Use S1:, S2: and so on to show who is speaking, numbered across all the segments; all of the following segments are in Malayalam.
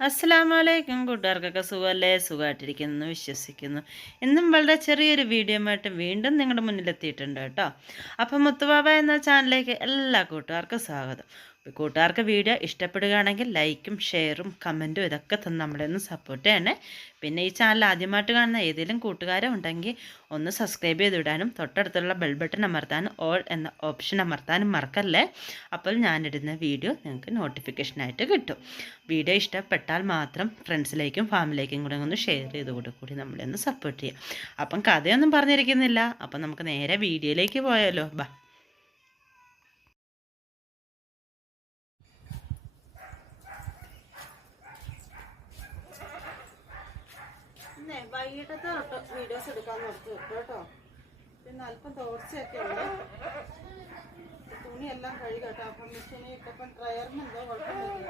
S1: അസ്സലാമലൈക്കും കൂട്ടുകാർക്കൊക്കെ സുഖമല്ലേ? സുഖമായിട്ടിരിക്കുന്നു എന്ന് വിശ്വസിക്കുന്നു. ഇന്നും വളരെ ചെറിയൊരു വീഡിയോ ആയിട്ട് വീണ്ടും നിങ്ങളുടെ മുന്നിലെത്തിയിട്ടുണ്ട് കേട്ടോ. അപ്പം മുത്തുബാബ എന്ന ചാനലിലേക്ക് എല്ലാ കൂട്ടുകാർക്കും സ്വാഗതം. കൂട്ടുകാർക്ക് വീഡിയോ ഇഷ്ടപ്പെടുകയാണെങ്കിൽ ലൈക്കും ഷെയറും കമന്റും ഇതൊക്കെ തന്ന് നമ്മളെ ഒന്ന് സപ്പോർട്ട് ചെയ്യണേ. പിന്നെ ഈ ചാനൽ ആദ്യമായിട്ട് കാണുന്ന ഏതെങ്കിലും കൂട്ടുകാരും ഉണ്ടെങ്കിൽ ഒന്ന് സബ്സ്ക്രൈബ് ചെയ്ത് വിടാനും തൊട്ടടുത്തുള്ള ബെൽ ബട്ടൺ അമർത്താനും ഓൾ എന്ന ഓപ്ഷൻ അമർത്താനും മറക്കല്ലേ? അപ്പോൾ ഞാനിടുന്ന വീഡിയോ നിങ്ങൾക്ക് നോട്ടിഫിക്കേഷനായിട്ട് കിട്ടും. വീഡിയോ ഇഷ്ടപ്പെട്ടാൽ മാത്രം ഫ്രണ്ട്സിലേക്കും ഫാമിലിയിലേക്കും കൂടെ ഒന്ന് ഷെയർ ചെയ്തുകൂടെ കൂടി നമ്മളെ ഒന്ന് സപ്പോർട്ട് ചെയ്യാം. അപ്പം കഥയൊന്നും പറഞ്ഞിരിക്കുന്നില്ല. അപ്പം നമുക്ക് നേരെ വീഡിയോയിലേക്ക് പോയാലോ. ബാ.
S2: വൈകിട്ടത്തെ വീഡിയോസ് എടുക്കാൻ നോക്കി കേട്ടോ? പിന്നെ അല്പം തോർച്ചയൊക്കെ ഉണ്ട്. തുണിയെല്ലാം കഴുകട്ടോ. അപ്പം മെഷീനിൽ ഇട്ടപ്പം ഡ്രയറിന് എന്തോ കുഴപ്പമില്ല.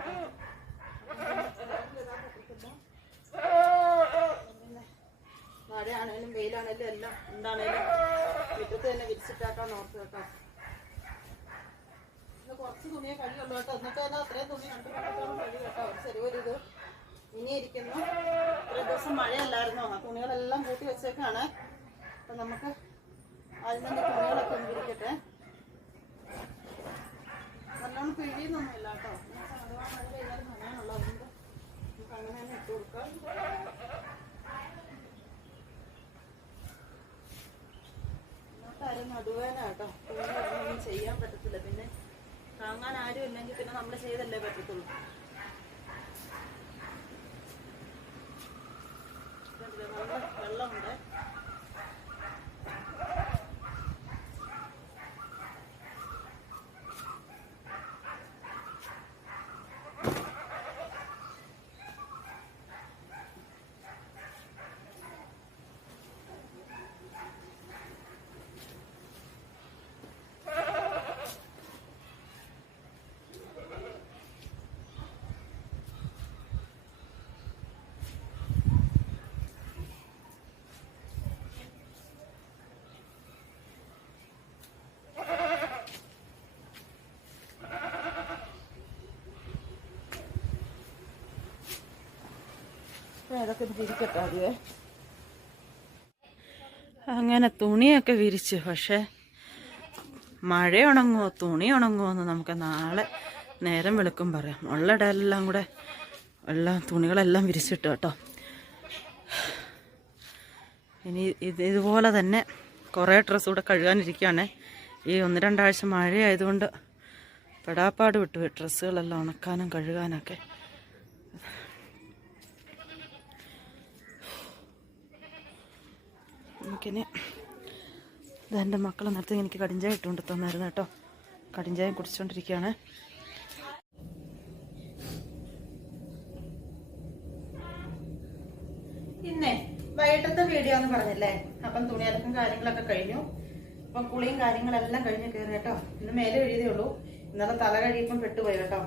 S2: മഴയാണേലും വെയിലാണേലും എല്ലാം എന്താണേലും മുറ്റത്ത് തന്നെ വിരിച്ചിട്ടാക്കാൻ നോക്കുക കേട്ടോ. കുറച്ച് തുണിയെ കഴിയുള്ളൂ കേട്ടോ. എന്നിട്ട് തന്നെ അത്രയും തുണി രണ്ടു കഴിയും കേട്ടോ ചെറിയൊരു ചെറിയൊരിത്. ഇനി ഇരിക്കുന്നു ഒരു ദിവസം മഴയല്ലായിരുന്നോ? കൂട്ടി വെച്ചേക്കാണ് അപ്പം നമുക്ക് അതിനൊന്ന് തുണികളൊക്കെ ഒന്ന് ഇരിക്കട്ടെ നല്ലോണം പിഴിയുന്നൊന്നുമില്ല കേട്ടോ. നടുവേന കേട്ടോ. ഒന്നും ചെയ്യാൻ പറ്റത്തില്ല. പിന്നെ താങ്ങാൻ ആരും ഇല്ലെങ്കിൽ പിന്നെ നമ്മൾ ചെയ്തല്ലേ പറ്റത്തുള്ളൂ കണ്ടില്ലേ, നല്ല വെള്ളമുണ്ട് അപ്പൊ അതൊക്കെ
S1: അങ്ങനെ തുണിയൊക്കെ വിരിച്ച് പക്ഷേ മഴ ഉണങ്ങുമോ തുണി ഉണങ്ങുമോ എന്ന് നമുക്ക് നാളെ നേരം വെളുക്കും പറയാം. ഉള്ള ഇടയെല്ലാം കൂടെ എല്ലാം തുണികളെല്ലാം വിരിച്ചിട്ടു കേട്ടോ. ഇനി ഇത് ഇതുപോലെ തന്നെ കുറേ ഡ്രസ്സ് കൂടെ കഴുകാനിരിക്കുകയാണ് ഈ ഒന്ന് രണ്ടാഴ്ച മഴയായതുകൊണ്ട് പെടാപ്പാട് വിട്ടു ഡ്രസ്സുകളെല്ലാം ഉണക്കാനും കഴുകാനൊക്കെ. നമുക്കിനി ഇതെന്റെ മക്കൾ നേരത്തെ എനിക്ക് കടിഞ്ചായ ഇട്ടുകൊണ്ട് തന്നായിരുന്നു കേട്ടോ. കടിഞ്ചായ കുടിച്ചുകൊണ്ടിരിക്കുകയാണ്
S2: പിന്നെ വൈകിട്ടത്തെ വീഡിയോ എന്ന് പറഞ്ഞില്ലേ? അപ്പം തുണിയലക്കും കാര്യങ്ങളൊക്കെ കഴിഞ്ഞു. അപ്പം കുളിയും കാര്യങ്ങളെല്ലാം കഴിഞ്ഞ് കയറി കേട്ടോ. ഇന്ന് മേലെ എഴുതിയേ ഉള്ളൂ ഇന്നലെ തല കഴിയപ്പം പെട്ടുപോയി കേട്ടോ.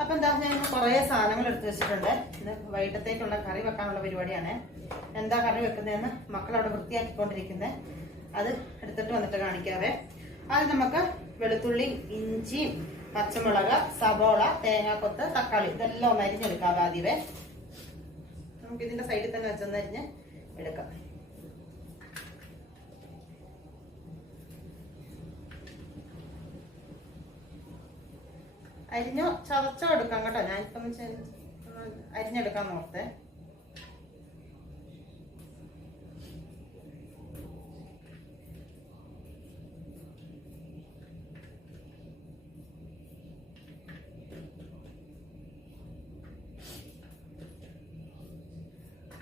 S2: അപ്പം എന്താ ഞാൻ ഇന്ന് കുറേ സാധനങ്ങൾ എടുത്തു വെച്ചിട്ടുണ്ട്. ഇത് വൈകിട്ടത്തേക്കുള്ള കറി വെക്കാനുള്ള പരിപാടിയാണ്. എന്താ കറി വെക്കുന്നതെന്ന് മക്കളവിടെ വൃത്തിയാക്കിക്കൊണ്ടിരിക്കുന്നത് അത് എടുത്തിട്ട് വന്നിട്ട് കാണിക്കാവേ. അത് നമുക്ക് വെളുത്തുള്ളി ഇഞ്ചിയും പച്ചമുളക് സബോള തേങ്ങാക്കൊത്ത് തക്കാളി ഇതെല്ലാം ഒന്ന് അരിഞ്ഞെടുക്കാം ആദ്യമേ. നമുക്ക് ഇതിന്റെ സൈഡിൽ തന്നെ വെച്ചൊന്നരിഞ്ഞ് എടുക്കാം. അരിഞ്ഞോ? ചതച്ചോ എടുക്കാം കേട്ടോ. ഞാനിപ്പം അരിഞ്ഞെടുക്കാൻ നോർത്തേ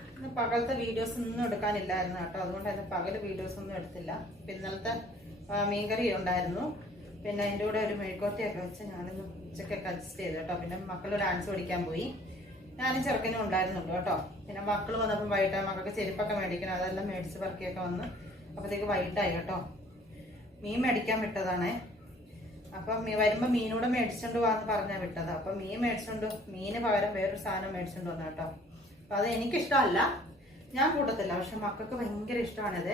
S2: ഇന്ന് പകലത്തെ വീഡിയോസ് ഒന്നും എടുക്കാനില്ലായിരുന്നു കേട്ടോ. അതുകൊണ്ട് തന്നെ പകൽ വീഡിയോസ് ഒന്നും എടുത്തില്ല. ഇന്നലത്തെ മീൻകറി ഉണ്ടായിരുന്നു. പിന്നെ അതിന്റെ കൂടെ ഒരു മെഴുക്കോട്ടയൊക്കെ വെച്ച് ഞാനിന്ന് ഉച്ചക്കൊക്കെ അഡ്ജസ്റ്റ് ചെയ്തു കേട്ടോ. പിന്നെ മക്കൾ ഡാൻസ് പഠിക്കാൻ പോയി. ഞാനും ചെറുക്കനും ഉണ്ടായിരുന്നുള്ളൂ കേട്ടോ. പിന്നെ മക്കൾ വന്നപ്പം വൈകിട്ട് മക്കൾക്ക് ചെരുപ്പൊക്കെ മേടിക്കണം. അതെല്ലാം മേടിച്ച് പറക്കിയൊക്കെ വന്ന് അപ്പോഴത്തേക്ക് വൈകിട്ടായി കേട്ടോ. മീൻ മേടിക്കാൻ വിട്ടതാണേ. അപ്പം മീ- വരുമ്പോൾ മീനൂടെ മേടിച്ചോണ്ട് പോവാന്ന് പറഞ്ഞാൽ വിട്ടത്. അപ്പം മീൻ മേടിച്ചോണ്ട് മീന് പകരം വേറൊരു സാധനം മേടിച്ചോണ്ട് വന്നു കേട്ടോ. അപ്പൊ അത് എനിക്കിഷ്ടമല്ല. ഞാൻ കൂട്ടത്തില്ല. പക്ഷെ മക്കൾക്ക് ഭയങ്കര ഇഷ്ടമാണിത്.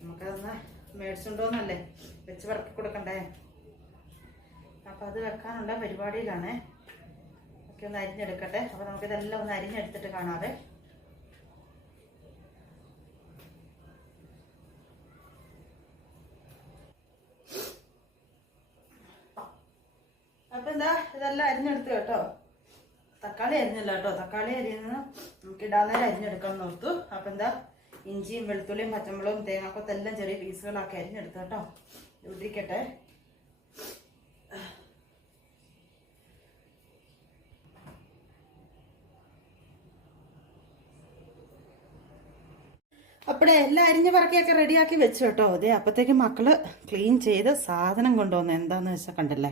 S2: നമുക്കതൊന്ന് മേടിച്ചുണ്ടോന്നല്ലേ? വെച്ച് പറക്കി കൊടുക്കണ്ടേ? അപ്പൊ അത് വെക്കാനുള്ള പരിപാടിയിലാണ്. ഒക്കെ ഒന്ന് അരിഞ്ഞെടുക്കട്ടെ. അപ്പോൾ നമുക്കിതെല്ലാം ഒന്ന് അരിഞ്ഞെടുത്തിട്ട് കാണാവേ. അപ്പൊ എന്താ? ഇതെല്ലാം അരിഞ്ഞെടുത്തു കേട്ടോ. തക്കാളി അരിഞ്ഞില്ല കേട്ടോ. തക്കാളി അരിയുന്നത് നമുക്ക് ഇടാൻ നേരം അരിഞ്ഞെടുക്കണം എന്ന് ഓർത്തു. അപ്പൊ എന്താ? ഇഞ്ചിയും വെളുത്തുള്ളിയും പച്ചമുളകും തേങ്ങാക്കൊത്തെല്ലാം ചെറിയ പീസുകളാക്കി അരിഞ്ഞെടുത്തു കേട്ടോ. ഇട്ടിരിക്കട്ടെ. അപ്പോഴേ എല്ലാം അരിഞ്ഞ് പറക്കിയൊക്കെ റെഡിയാക്കി വെച്ചു കേട്ടോ. അതെ അപ്പോഴത്തേക്ക് മക്കൾ ക്ലീൻ ചെയ്ത് സാധനം കൊണ്ടുവന്ന് എന്താന്ന് വെച്ചാൽ കണ്ടല്ലേ?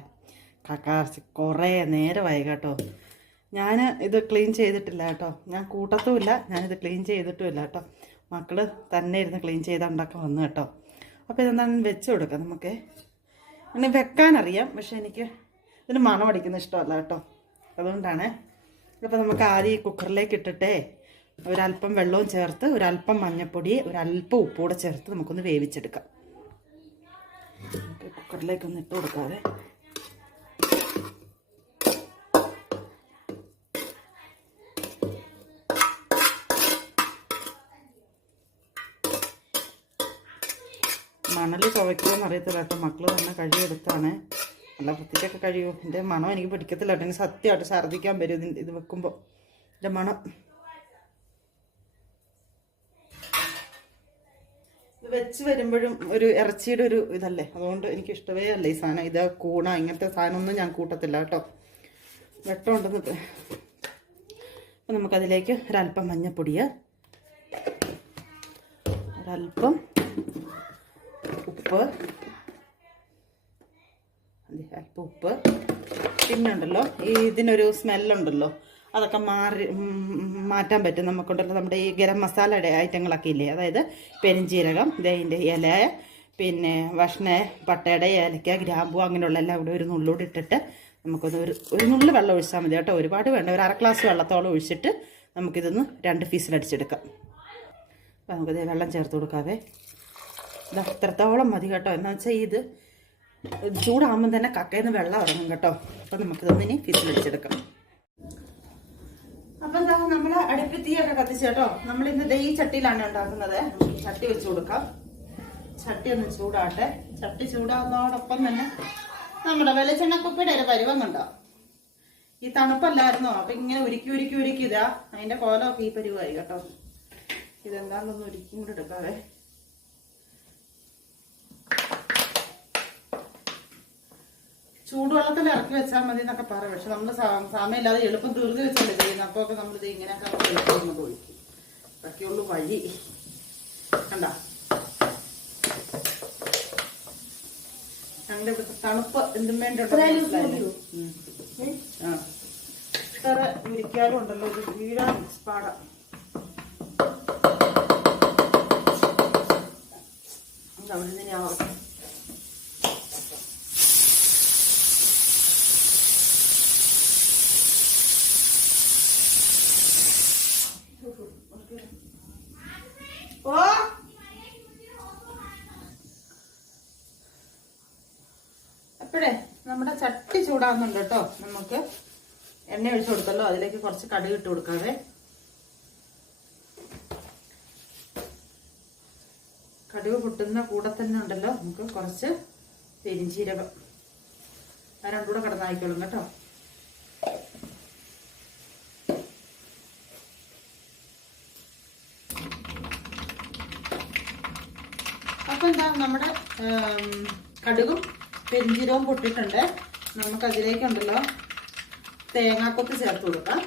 S2: കക്കാർച്ച് കുറേ നേരമായി കേട്ടോ ഞാൻ ഇത് ക്ലീൻ ചെയ്തിട്ടില്ല കേട്ടോ. ഞാൻ കൂട്ടത്തുമില്ല ഞാനിത് ക്ലീൻ ചെയ്തിട്ടുമില്ല കേട്ടോ. മക്കൾ തന്നെ ഇരുന്ന് ക്ലീൻ ചെയ്തുണ്ടാക്കാൻ വന്നു കേട്ടോ. അപ്പോൾ ഇതെന്താണ് വെച്ച് കൊടുക്കാം നമുക്ക്. അങ്ങനെ വെക്കാനറിയാം പക്ഷേ എനിക്ക് ഇതിന് മണം അടിക്കുന്ന ഇഷ്ടമല്ല കേട്ടോ. അതുകൊണ്ടാണ്. അപ്പോൾ നമുക്ക് ആദ്യം ഈ കുക്കറിലേക്ക് ഇട്ടിട്ടേ ഒരല്പം വെള്ളവും ചേർത്ത് ഒരല്പം മഞ്ഞൾപ്പൊടി ഒരല്പം ഉപ്പൂടെ ചേർത്ത് നമുക്കൊന്ന് വേവിച്ചെടുക്കാം. കുക്കറിലേക്കൊന്ന് ഇട്ട് കൊടുക്കാതെ മണൽ ചുവയ്ക്കുമെന്ന് അറിയത്തില്ല കേട്ടോ. മക്കൾ തന്നെ കഴിയെടുത്താണ് നല്ല വൃത്തിക്കൊക്കെ കഴിയും. എന്റെ മണം എനിക്ക് പിടിക്കത്തില്ല കേട്ടോ. എനിക്ക് സത്യമായിട്ട് ഛർദ്ദിക്കാൻ വരും ഇതിന്റെ ഇത് വെക്കുമ്പോൾ എന്റെ മണം. ഇത് വെച്ച് വരുമ്പോഴും ഒരു ഇറച്ചിയുടെ ഒരു ഇതല്ലേ? അതുകൊണ്ട് എനിക്ക് ഇഷ്ടമേ അല്ല ഈ സാധനം. ഇത് കൂണ ഇങ്ങനത്തെ സാധനമൊന്നും ഞാൻ കൂട്ടത്തില്ല കേട്ടോ. വെട്ടമുണ്ടെന്ന് അപ്പം നമുക്കതിലേക്ക് ഒരല്പം മഞ്ഞപ്പൊടിയ. ഒരല്പം ഉപ്പ്. അല്പം ഉപ്പ്. പിന്നെ ഉണ്ടല്ലോ ഈ ഇതിനൊരു സ്മെല്ലുണ്ടല്ലോ. അതൊക്കെ മാറി മാറ്റാൻ പറ്റും. നമുക്കുണ്ടല്ലോ നമ്മുടെ ഈ ഗരം മസാലയുടെ ഐറ്റങ്ങളൊക്കെ ഇല്ലേ? അതായത് പെരിഞ്ചീരകം ഇതിന്റെ ഇല പിന്നെ ഭക്ഷണ പട്ടയുടെ ഏലക്ക ഗ്രാമ്പു അങ്ങനെയുള്ള എല്ലാം കൂടെ ഒരു നുള്ളൂടെ ഇട്ടിട്ട് നമുക്കൊന്ന് ഒരു ഒരു നുള്ളു വെള്ളം ഒഴിച്ചാൽ മതി കേട്ടോ. ഒരുപാട് വേണ്ട. ഒരു അര ഗ്ലാസ് വെള്ളത്തോളം ഒഴിച്ചിട്ട് നമുക്കിതൊന്ന് രണ്ട് ഫീസിലടിച്ചെടുക്കാം അപ്പോൾ നമുക്കിത് വെള്ളം ചേർത്ത് കൊടുക്കാവേ. അത്രത്തോളം മതി കേട്ടോ. എന്ന് വെച്ചാൽ ഇത് ചൂടാകുമ്പം തന്നെ കക്കയിൽ നിന്ന് വെള്ളം ഇറങ്ങും കേട്ടോ. അപ്പം നമുക്കിതൊന്ന് ഇനി ഫിസിലടിച്ചെടുക്കാം അപ്പം എന്താ നമ്മൾ അടുപ്പ് തീയൊക്കെ കത്തിച്ച് കേട്ടോ. നമ്മൾ ഇന്ന് ഈ ചട്ടിയിലാണ് ഉണ്ടാക്കുന്നത്. ചട്ടി വെച്ച് കൊടുക്കാം. ചട്ടി ഒന്ന് ചൂടാട്ടെ ചട്ടി ചൂടാകുന്നതോടൊപ്പം തന്നെ നമ്മുടെ വെളിച്ചെണ്ണക്കുപ്പിയുടെ ഒരു പരുവം കണ്ടോ ഈ തണുപ്പല്ലായിരുന്നോ? അപ്പൊ ഇങ്ങനെ ഉരുക്കി ഉരുക്കി ഉരുക്കി ഇതാ. അതിന്റെ കോലമൊക്കെ ഈ പരുവായി കേട്ടോ. ഇതെന്താണെന്നൊന്ന് ഉരുക്കി കൂടെ എടുക്കാവേ. ചൂടുവെള്ളത്തിൽ ഇറക്കി വെച്ചാൽ മതി എന്നൊക്കെ പറയും. പക്ഷെ നമ്മൾ സമയമില്ലാതെ എളുപ്പം തീർന്നു വെച്ചല്ലേ ചെയ്യുന്നത്. അപ്പോൾ ഒക്കെ നമ്മളിത് ഇങ്ങനെയൊക്കെ എളുപ്പം ഒഴിക്കും ഉള്ളു വഴി. കണ്ട? ഞങ്ങളുടെ ഇവിടുത്തെ തണുപ്പ് എന്തും വേണ്ടിയുണ്ടോ ആ. ഇത്ര ഇരിക്കാലും ഉണ്ടല്ലോ. ഇത് വീഴാൻ പാടാം. അവിടെ നിന്ന് ഞാൻ ഓർക്കാം ഓ അപ്പോഴേ നമ്മുടെ ചട്ടി ചൂടാകുന്നുണ്ട് കേട്ടോ. നമുക്ക് എണ്ണ ഒഴിച്ചു കൊടുത്തല്ലോ അതിലേക്ക് കുറച്ച് കടുക് ഇട്ട് കൊടുക്കാവേ. കടുക് പൊട്ടുന്ന കൂടെ തന്നെ ഉണ്ടല്ലോ. നമുക്ക് കുറച്ച് പെരിഞ്ചീരകം. ആ രണ്ടും കൂടെ കിടന്നായിക്കോളും കേട്ടോ. അപ്പൊ എന്താ നമ്മുടെ കടുകും പെരിഞ്ചീരവും പൊട്ടിയിട്ടുണ്ട്. നമുക്ക് അതിലേക്കുണ്ടല്ലോ തേങ്ങാക്കൊത്ത് ചേർത്ത് കൊടുക്കാം.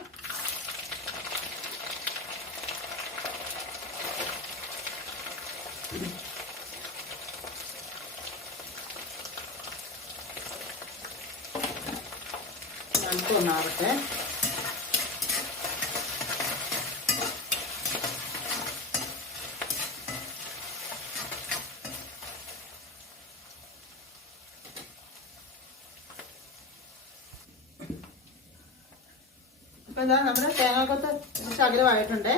S2: അപ്പൊ ഇതാ നമ്മുടെ തേങ്ങാക്കൊത്ത് അകലമായിട്ടുണ്ട്.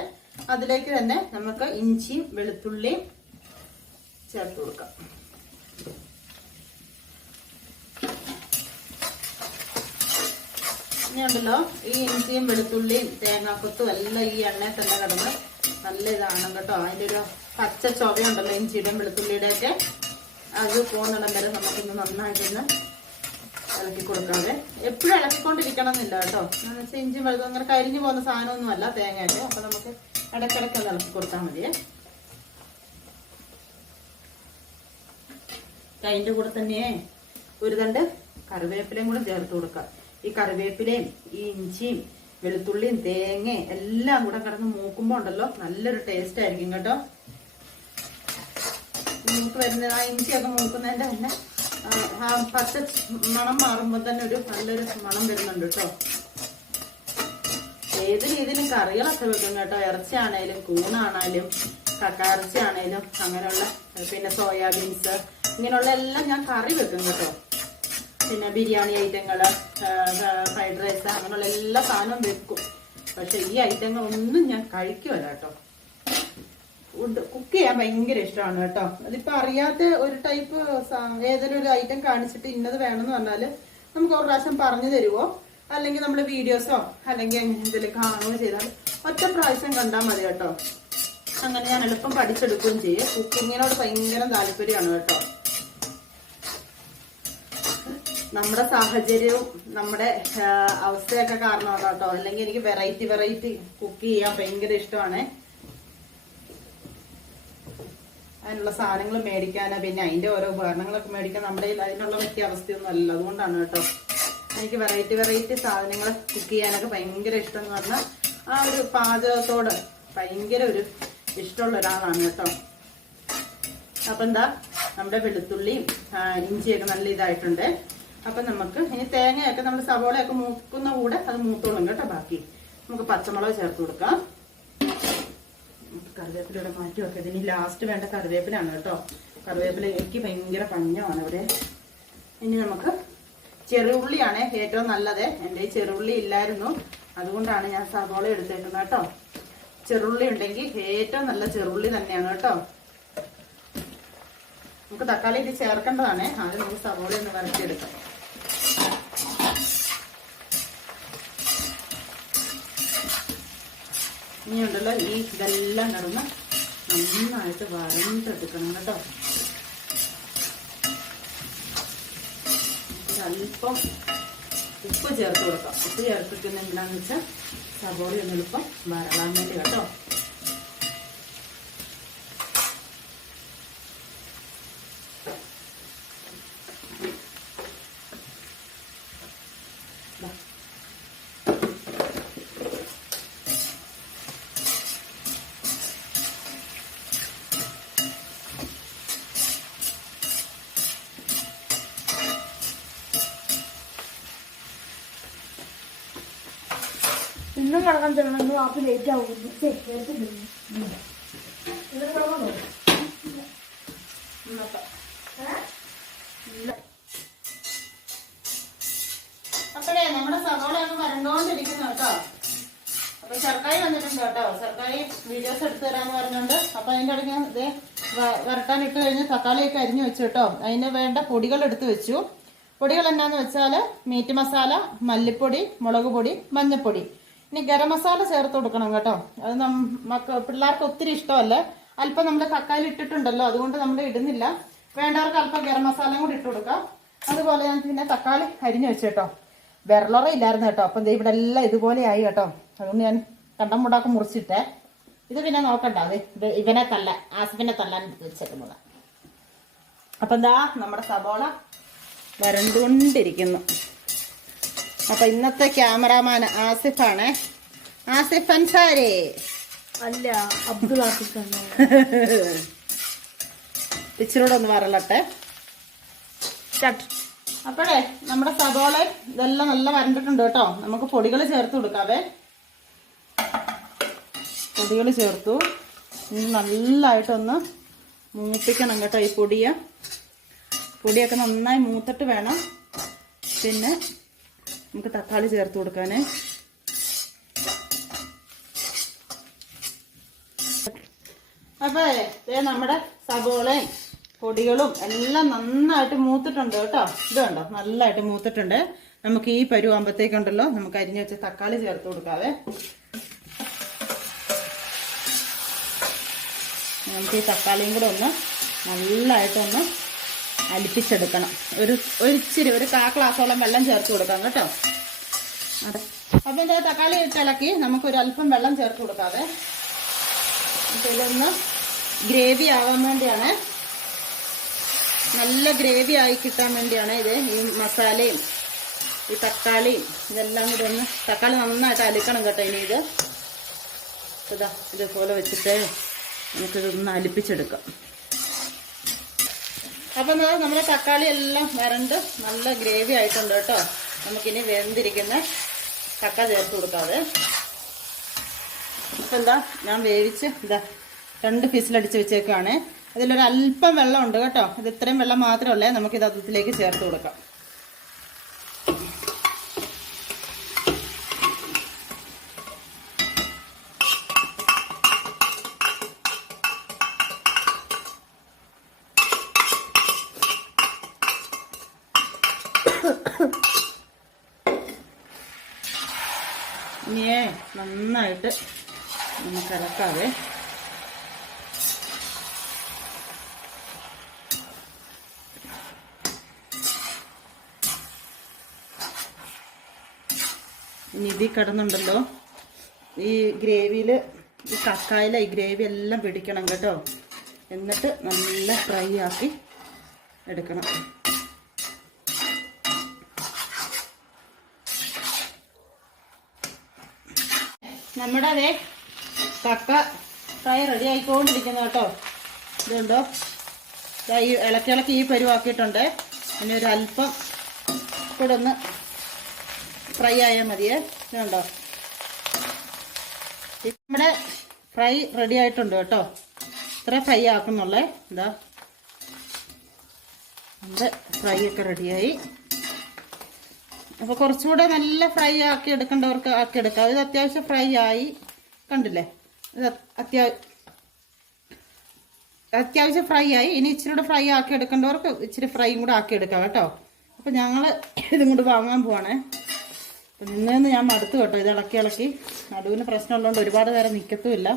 S2: അതിലേക്ക് തന്നെ നമുക്ക് ഇഞ്ചിയും വെളുത്തുള്ളിയും ചേർത്ത് കൊടുക്കാം. ഇനി ഉണ്ടല്ലോ ഈ ഇഞ്ചിയും വെളുത്തുള്ളിയും തേങ്ങാക്കൊത്തും എല്ലാം ഈ എണ്ണയിൽ തന്നെ കിടന്ന് നല്ല ഇതാണ് കേട്ടോ. അതിന്റെ ഒരു പച്ച ചൊവയുണ്ടല്ലോ ഇഞ്ചിയുടെയും വെളുത്തുള്ളിയുടെയൊക്കെ. അത് പോകുന്നിടം വരെ നമുക്കിന്ന് നന്നായിട്ടൊന്ന് ഇളക്കി കൊടുക്കാതെ എപ്പോഴും ഇളക്കിക്കൊണ്ടിരിക്കണം എന്നില്ല കേട്ടോ. എന്ന് വെച്ചാൽ ഇഞ്ചി വെള്ളം അങ്ങനെ കരിഞ്ഞു പോകുന്ന സാധനമൊന്നുമല്ല തേങ്ങയുടെ അപ്പോൾ നമുക്ക് ഇടയ്ക്കിടയ്ക്ക് അത് ഇളക്കി കൊടുത്താൽ മതിയേ. അതിന്റെ കൂടെ തന്നെ ഒരു തണ്ട് കറിവേപ്പിലയും കൂടെ ചേർത്ത് കൊടുക്കുക ഈ കറിവേപ്പിലയും ഈ ഇഞ്ചിയും വെളുത്തുള്ളിയും തേങ്ങയും എല്ലാം കൂടെ കിടന്ന് മൂക്കുമ്പോൾ ഉണ്ടല്ലോ നല്ലൊരു ടേസ്റ്റ് ആയിരിക്കും കേട്ടോ. മൂക്ക് വരുന്ന ആ ഇഞ്ചിയൊക്കെ മൂക്കുന്നതിന്റെ തന്നെ പച്ച മണം മാറുമ്പോൾ തന്നെ ഒരു നല്ലൊരു മണം വരുന്നുണ്ട് കേട്ടോ. ഏത് രീതിയിലും കറികളൊക്കെ വെക്കും കേട്ടോ. ഇറച്ചി ആണേലും കൂണാണേലും ആണേലും അങ്ങനെയുള്ള പിന്നെ സോയാബീൻസ് ഇങ്ങനെയുള്ള എല്ലാം ഞാൻ കറി വെക്കും കേട്ടോ. പിന്നെ ബിരിയാണി ഐറ്റങ്ങൾ ഫ്രൈഡ് റൈസ് അങ്ങനെയുള്ള എല്ലാ സാധനവും വെക്കും. പക്ഷെ ഈ ഐറ്റങ്ങൾ ഒന്നും ഞാൻ കഴിക്കുമല്ല കേട്ടോ. കുക്ക് ചെയ്യാൻ ഭയങ്കര ഇഷ്ടമാണ് കേട്ടോ. അതിപ്പോ അറിയാത്ത ഒരു ടൈപ്പ് ഏതൊരു ഒരു ഐറ്റം കാണിച്ചിട്ട് ഇന്നത് വേണമെന്ന് പറഞ്ഞാൽ നമുക്ക് ഒരു പ്രാവശ്യം പറഞ്ഞു തരുവോ? അല്ലെങ്കിൽ നമ്മുടെ വീഡിയോസോ അല്ലെങ്കിൽ എന്തെങ്കിലും കാണുകയോ ചെയ്താൽ ഒറ്റ പ്രാവശ്യം കണ്ടാൽ മതി കേട്ടോ. അങ്ങനെ ഞാൻ എളുപ്പം പഠിച്ചെടുക്കുകയും ചെയ്യും. കുക്കിങ്ങിനോട് ഭയങ്കര താല്പര്യമാണ് കേട്ടോ. നമ്മുടെ സാഹചര്യവും നമ്മുടെ അവസ്ഥയൊക്കെ കാരണമാണ് കേട്ടോ. അല്ലെങ്കിൽ എനിക്ക് വെറൈറ്റി വെറൈറ്റി കുക്ക് ചെയ്യാൻ ഭയങ്കര ഇഷ്ടമാണ്. അതിനുള്ള സാധനങ്ങൾ മേടിക്കാനാ. പിന്നെ അതിന്റെ ഓരോ ഉപകരണങ്ങളൊക്കെ മേടിക്കാൻ നമ്മുടെ അതിനുള്ള പറ്റിയ അവസ്ഥയൊന്നും അല്ല. അതുകൊണ്ടാണ് കേട്ടോ. എനിക്ക് വെറൈറ്റി വെറൈറ്റി സാധനങ്ങൾ കുക്ക് ചെയ്യാനൊക്കെ ഭയങ്കര ഇഷ്ടം എന്ന് പറഞ്ഞാൽ ആ ഒരു പാചകത്തോട് ഭയങ്കര ഒരു ഇഷ്ടമുള്ള ഒരാളാണ് കേട്ടോ. അപ്പം എന്താ? നമ്മുടെ വെളുത്തുള്ളിയും ഇഞ്ചിയൊക്കെ നല്ല ഇതായിട്ടുണ്ട്. അപ്പം നമുക്ക് ഇനി തേങ്ങയൊക്കെ നമ്മൾ സവോളയൊക്കെ മൂക്കുന്ന കൂടെ അത് മൂത്തോളും കേട്ടോ ബാക്കി. നമുക്ക് പച്ചമുളക് ചേർത്ത് കൊടുക്കാം. കറിവേപ്പിലൂടെ മാറ്റി വെക്കാം ഇനി ലാസ്റ്റ് വേണ്ട കറിവേപ്പിലാണ് കേട്ടോ. കറിവേപ്പില എനിക്ക് ഭയങ്കര പഞ്ഞമാണ് ഇവിടെ ഇനി നമുക്ക് ചെറുള്ളിയാണ് ഏറ്റവും നല്ലത്. എന്റെ ചെറുള്ളി ഇല്ലായിരുന്നു. അതുകൊണ്ടാണ് ഞാൻ സവോള എടുത്തേക്കുന്നത് കേട്ടോ. ചെറുള്ളി ഉണ്ടെങ്കിൽ ഏറ്റവും നല്ല ചെറുള്ളി തന്നെയാണ് കേട്ടോ. നമുക്ക് തക്കാളി ഇത് ചേർക്കേണ്ടതാണ്. ആദ്യം നമുക്ക് സവോള ഒന്ന് വരട്ടിയെടുക്കാം. ഇനി ഉണ്ടല്ലോ ഈ ഇതെല്ലാം നടന്ന് നന്നായിട്ട് വരണ്ടെടുക്കണം കേട്ടോ. അല്പം ഉപ്പ് ചേർത്ത് കൊടുക്കാം. ഉപ്പ് ചേർത്തിട്ടുണ്ടെങ്കിലാന്ന് വെച്ചാൽ സബോറി ഒന്ന് എളുപ്പം വരളാൻ വേണ്ടി കേട്ടോ.
S3: ഇന്നും കിടക്കാൻ ചെല്ലണമെങ്കിൽ വാപ്പ് ലേറ്റ് ആവുന്നു.
S2: അപ്പഴേ നമ്മുടെ സവാള ഒന്ന് വരണ്ടോണ്ടിരിക്കുന്നു കേട്ടോ. അപ്പൊ സർക്കാർ വന്നിട്ടുണ്ട് കേട്ടോ. സർക്കാർ വീഡിയോസ് എടുത്തു തരാന്ന് പറഞ്ഞുണ്ട് അപ്പൊ അതിന്റെ ഇടയ്ക്ക് ഇത് വരട്ടാൻ ഇട്ട് കഴിഞ്ഞ് തക്കാളിയൊക്കെ അരിഞ്ഞു വെച്ചു കേട്ടോ. അതിന് വേണ്ട പൊടികൾ എടുത്തു വെച്ചു. പൊടികൾ എന്നാന്ന് വെച്ചാൽ മീറ്റ് മസാല മല്ലിപ്പൊടി മുളക് പൊടി മഞ്ഞപ്പൊടി. ഇനി ഗരം മസാല ചേർത്ത് കൊടുക്കണം കേട്ടോ. അത് നമുക്ക് പിള്ളേർക്ക് ഒത്തിരി ഇഷ്ടമല്ലേ? അല്പം നമ്മൾ തക്കാളി ഇട്ടിട്ടുണ്ടല്ലോ അതുകൊണ്ട് നമ്മൾ ഇടുന്നില്ല. വേണ്ടവർക്ക് അല്പം ഗരം മസാല കൂടി ഇട്ട് കൊടുക്കാം. അതുപോലെ ഞാൻ പിന്നെ തക്കാളി അരിഞ്ഞു വെച്ചു കേട്ടോ. വിരലറ ഇല്ലായിരുന്നു കേട്ടോ. അപ്പം ഇവിടെ എല്ലാം ഇതുപോലെ ആയി കേട്ടോ. അതുകൊണ്ട് ഞാൻ കണ്ടം മുടാക്ക് മുറിച്ചിട്ടേ. ഇത് പിന്നെ നോക്കണ്ട. അത് ഇത് ഇവനെ തല്ല ആസിഫിനെ തല്ലാൻ വെച്ചേക്കുന്നത്. അപ്പം എന്താ നമ്മുടെ സബോള വരണ്ടുകൊണ്ടിരിക്കുന്നു. അപ്പൊ ഇന്നത്തെ ക്യാമറാമാൻ ആസിഫാണ്. ആസിഫ് അൻസാരി.
S3: അല്ല അബ്ദുൾ ആസിഫ്.
S2: ഇച്ചിരൂടെ ഒന്ന്
S3: വരലട്ടെ.
S2: അപ്പോഴേ നമ്മുടെ സബോള ഇതെല്ലാം നല്ല വരണ്ടിട്ടുണ്ട് കേട്ടോ. നമുക്ക് പൊടികൾ ചേർത്ത് കൊടുക്കാവേ. പൊടികൾ ചേർത്തു. നല്ലതായിട്ടൊന്ന് മൂപ്പിക്കണം കേട്ടോ ഈ പൊടിയെ. പൊടിയൊക്കെ നന്നായി മൂത്തിട്ട് വേണം. പിന്നെ നമുക്ക് തക്കാളി ചേർത്ത് കൊടുക്കാനേ. അപ്പേ നമ്മുടെ സബോളയും പൊടികളും എല്ലാം നന്നായിട്ട് മൂത്തിട്ടുണ്ട് കേട്ടോ. ഇത് കണ്ടോ? നല്ലതായിട്ട് മൂത്തിട്ടുണ്ട്. നമുക്ക് ഈ പരുവാകുമ്പോഴത്തേക്കുണ്ടല്ലോ നമുക്ക് അരിഞ്ഞ് വെച്ച തക്കാളി ചേർത്ത് കൊടുക്കാവേ. നമുക്ക് ഈ തക്കാളിയും കൂടെ ഒന്ന് നല്ലതായിട്ടൊന്ന് അലിപ്പിച്ചെടുക്കണം. ഒരു ഒരിച്ചിരി ഒരു കാ ഗ്ലാസോളം വെള്ളം ചേർത്ത് കൊടുക്കാം കേട്ടോ. അതെ. അപ്പം ഇത് തക്കാളി ഇട്ടിളക്കി നമുക്കൊരു അല്പം വെള്ളം ചേർത്ത് കൊടുക്കാതെ. ഇതിലൊന്ന് ഗ്രേവി ആവാൻ വേണ്ടിയാണ്. നല്ല ഗ്രേവി ആയി കിട്ടാൻ വേണ്ടിയാണ് ഇത്. ഈ മസാലയും ഈ തക്കാളിയും ഇതെല്ലാം കൂടെ ഒന്ന് തക്കാളി നന്നായിട്ട് അലിക്കണം കേട്ടോ ഇനി ഇത്. ഇതാ ഇതുപോലെ വെച്ചിട്ട് നമുക്കിതൊന്ന് അലിപ്പിച്ചെടുക്കാം. അപ്പം നമ്മുടെ തക്കാളി എല്ലാം വരണ്ട് നല്ല ഗ്രേവി ആയിട്ടുണ്ട് കേട്ടോ. നമുക്കിനി വെന്തിരിക്കുന്ന തക്ക ചേർത്ത് കൊടുക്കാതെ അപ്പം എന്താ ഞാൻ വേവിച്ച് എന്താ രണ്ട് പീസിലടിച്ച് വെച്ചേക്കുവാണേ. അതിലൊരു അല്പം വെള്ളമുണ്ട് കേട്ടോ. ഇത് ഇത്രയും വെള്ളം മാത്രമല്ലേ നമുക്കിത് അതിലേക്ക് ചേർത്ത് കൊടുക്കാം. ഇനിയേ നന്നായിട്ട് നമുക്ക് ഇളക്കാതെ ഇനി കിടന്നുണ്ടല്ലോ. ഈ ഗ്രേവിയിൽ ഈ കക്കായില ഈ ഗ്രേവി എല്ലാം പിടിക്കണം കേട്ടോ. എന്നിട്ട് നല്ല ഫ്രൈ ആക്കി എടുക്കണം. നമ്മുടെ അതേ കക്ക ഫ്രൈ റെഡി ആയിക്കൊണ്ടിരിക്കുന്നു കേട്ടോ. ഇതുണ്ടോ? ഈ ഇളക്കി ഇളക്കി ഈ പരുവാക്കിയിട്ടുണ്ട്. ഇനി ഒരു അല്പം കൂടെ ഒന്ന് ഫ്രൈ ആയാൽ മതിയേ. ഇതുണ്ടോ? ഇത് നമ്മുടെ ഫ്രൈ റെഡി ആയിട്ടുണ്ട് കേട്ടോ. ഇത്ര ഫ്രൈ ആക്കുന്നുള്ളേ. എന്താ നമ്മുടെ ഫ്രൈ ഒക്കെ റെഡിയായി അപ്പോൾ കുറച്ചുകൂടെ നല്ല ഫ്രൈ ആക്കി എടുക്കേണ്ടവർക്ക് ആക്കി എടുക്കാം. ഇത് അത്യാവശ്യം ഫ്രൈ ആയി. കണ്ടില്ലേ? ഇത് അത്യാ അത്യാവശ്യം ഫ്രൈ ആയി. ഇനി ഇച്ചിരി കൂടെ ഫ്രൈ ആക്കി എടുക്കേണ്ടവർക്ക് ഇച്ചിരി ഫ്രൈയും കൂടെ ആക്കി എടുക്കാം കേട്ടോ. അപ്പം ഞങ്ങൾ ഇതും കൂടെ വാങ്ങാൻ പോവാണേ. അപ്പം നിന്നെന്ന് ഞാൻ മടുത്തു കേട്ടോ. ഇത് ഇളക്കി ഇളക്കി. നടുവിന് പ്രശ്നമുള്ളതുകൊണ്ട് ഒരുപാട് നേരം നിൽക്കത്തുമില്ല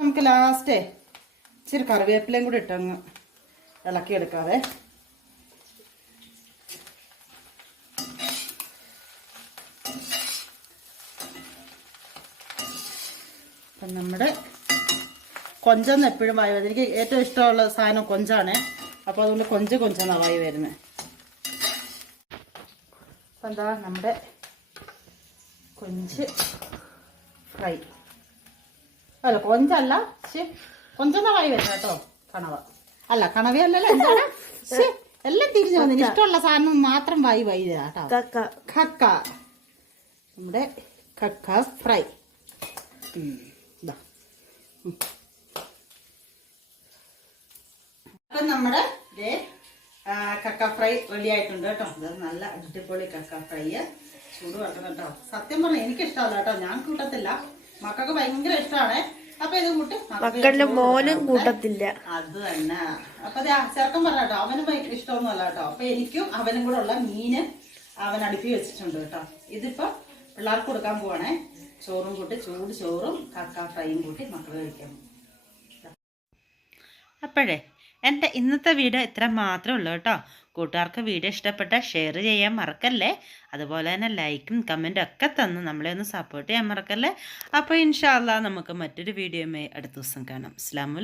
S2: നമുക്ക് ലാസ്റ്റേ ഇച്ചിരി കറിവേപ്പിലയും കൂടി ഇട്ടങ്ങ് ഇളക്കി അപ്പം നമ്മുടെ കൊഞ്ചെന്ന് എപ്പോഴും വായി വരുന്നത്. എനിക്ക് ഏറ്റവും ഇഷ്ടമുള്ള സാധനം കൊഞ്ചാണ്. അപ്പോൾ അതുകൊണ്ട് കൊഞ്ച് കൊഞ്ചെന്നാണ് വായി വരുന്നത് അപ്പം എന്താ നമ്മുടെ കൊഞ്ച് ഫ്രൈ. അല്ല കൊഞ്ചല്ല. ശരി കൊഞ്ചെന്നാ വായി വരുന്നത് കേട്ടോ കണവ. അല്ല കണവയല്ലല്ലോ എന്താണ്? എല്ലാം തിരിഞ്ഞു വന്നു ഇഷ്ടമുള്ള സാധനം മാത്രം വായി വായി കേട്ടോ.
S3: കക്ക.
S2: നമ്മുടെ കക്ക ഫ്രൈ. അപ്പം നമ്മുടെ കക്ക ഫ്രൈ റെഡി ആയിട്ടുണ്ട് കേട്ടോ. ഇത് നല്ല അടിപൊളി കക്ക ഫ്രൈ. ചൂട് വെക്കണം കേട്ടോ. സത്യം പറഞ്ഞാൽ എനിക്ക് ഇഷ്ടമല്ല കേട്ടോ. ഞാൻ കൂട്ടത്തില്ല. മക്കൾക്ക് ഭയങ്കര ഇഷ്ടമാണ് അപ്പൊ ഇത് കൂട്ട്
S3: മക്കളുടെ മോനും കൂട്ടത്തില്ല.
S2: അത് തന്നെ. അപ്പൊ ചെറുക്കൻ പറഞ്ഞ കേട്ടോ അവന് ഭയങ്കര ഇഷ്ടമൊന്നുമല്ല കേട്ടോ. അപ്പൊ എനിക്കും അവനും കൂടെ ഉള്ള മീന് അവൻ അടുപ്പി വെച്ചിട്ടുണ്ട് കേട്ടോ. ഇതിപ്പോ പിള്ളേർക്ക് കൊടുക്കാൻ പോവാണേ. ചോറും കൂട്ടി ചൂട് ചോറും കക്ക ഫ്രൈയും കൂട്ടി മക്കൾ കഴിക്കാം
S1: അപ്പോഴേ എന്റെ ഇന്നത്തെ വീഡിയോ ഇത്ര മാത്രമേ ഉള്ളൂ കേട്ടോ. കൂട്ടുകാർക്ക് വീഡിയോ ഇഷ്ടപ്പെട്ടാൽ ഷെയർ ചെയ്യാൻ മറക്കല്ലേ? അതുപോലെ തന്നെ ലൈക്കും കമന്റും ഒക്കെ തന്ന് നമ്മളെ ഒന്ന് സപ്പോർട്ട് ചെയ്യാൻ മറക്കല്ലേ? അപ്പോൾ ഇൻഷാല്ലാ നമുക്ക് മറ്റൊരു വീഡിയോയുമായി അടുത്ത ദിവസം കാണാം. അസ്സാം